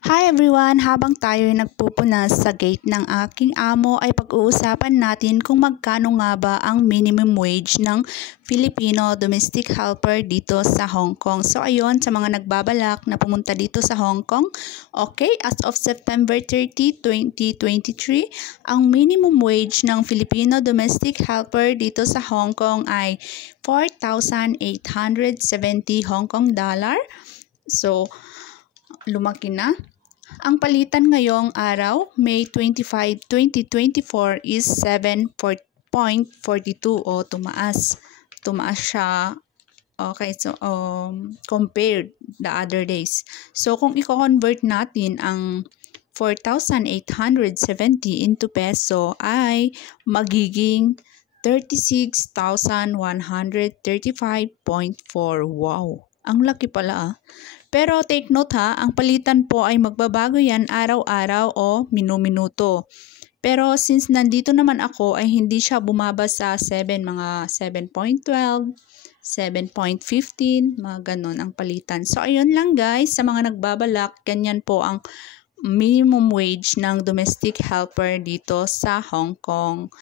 Hi everyone! Habang tayo'y nagpupunas sa gate ng aking amo ay pag-uusapan natin kung magkano nga ba ang minimum wage ng Filipino domestic helper dito sa Hong Kong. So ayun, sa mga nagbabalak na pumunta dito sa Hong Kong, okay, as of September 30, 2023, ang minimum wage ng Filipino domestic helper dito sa Hong Kong ay 4,870 Hong Kong dollar. So, lumaki na. Ang palitan ngayong araw, May 25, 2024 is 7.42 o tumaas. Tumaas siya. Okay, so compared the other days. So kung i-convert natin ang 4,870 into peso ay magiging 36,135.4. Wow! Ang laki pala. Pero take note ha, ang palitan po ay magbabago yan araw-araw o minu-minuto. Pero since nandito naman ako ay hindi siya bumaba sa 7, mga 7.12, 7.15, mga ganun ang palitan. So ayun lang guys, sa mga nagbabalak, ganyan po ang minimum wage ng domestic helper dito sa Hong Kong.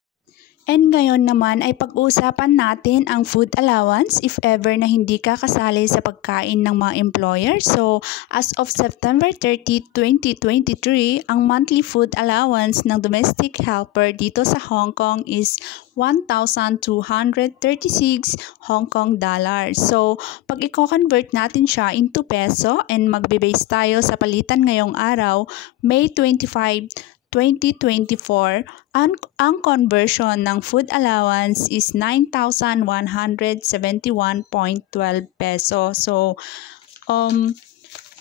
And ngayon naman ay pag-uusapan natin ang food allowance if ever na hindi ka kasali sa pagkain ng mga employer. So, as of September 30, 2023, ang monthly food allowance ng domestic helper dito sa Hong Kong is 1,236 Hong Kong dollars. So, pag i-convert natin siya into peso and magbe-base tayo sa palitan ngayong araw, May 25, 2024, ang conversion ng food allowance is 9,171.12 peso. So,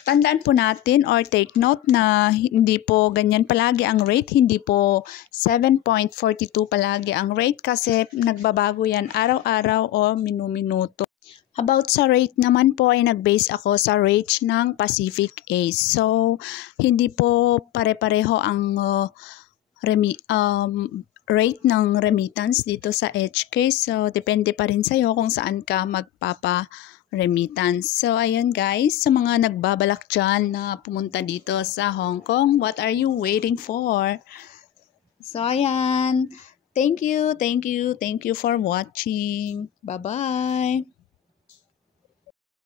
tandaan po natin or take note na hindi po ganyan palagi ang rate, hindi po 7.42 palagi ang rate kasi nagbabago yan araw-araw o minu-minuto. About sa rate naman po ay nag-base ako sa rate ng Pacific Ace. So, hindi po pare-pareho ang rate ng remittance dito sa HK. So, depende pa rin sa'yo kung saan ka magpapa-remittance. So, ayun guys, sa mga nagbabalak dyan na pumunta dito sa Hong Kong, what are you waiting for? So, ayan. Thank you for watching. Bye-bye!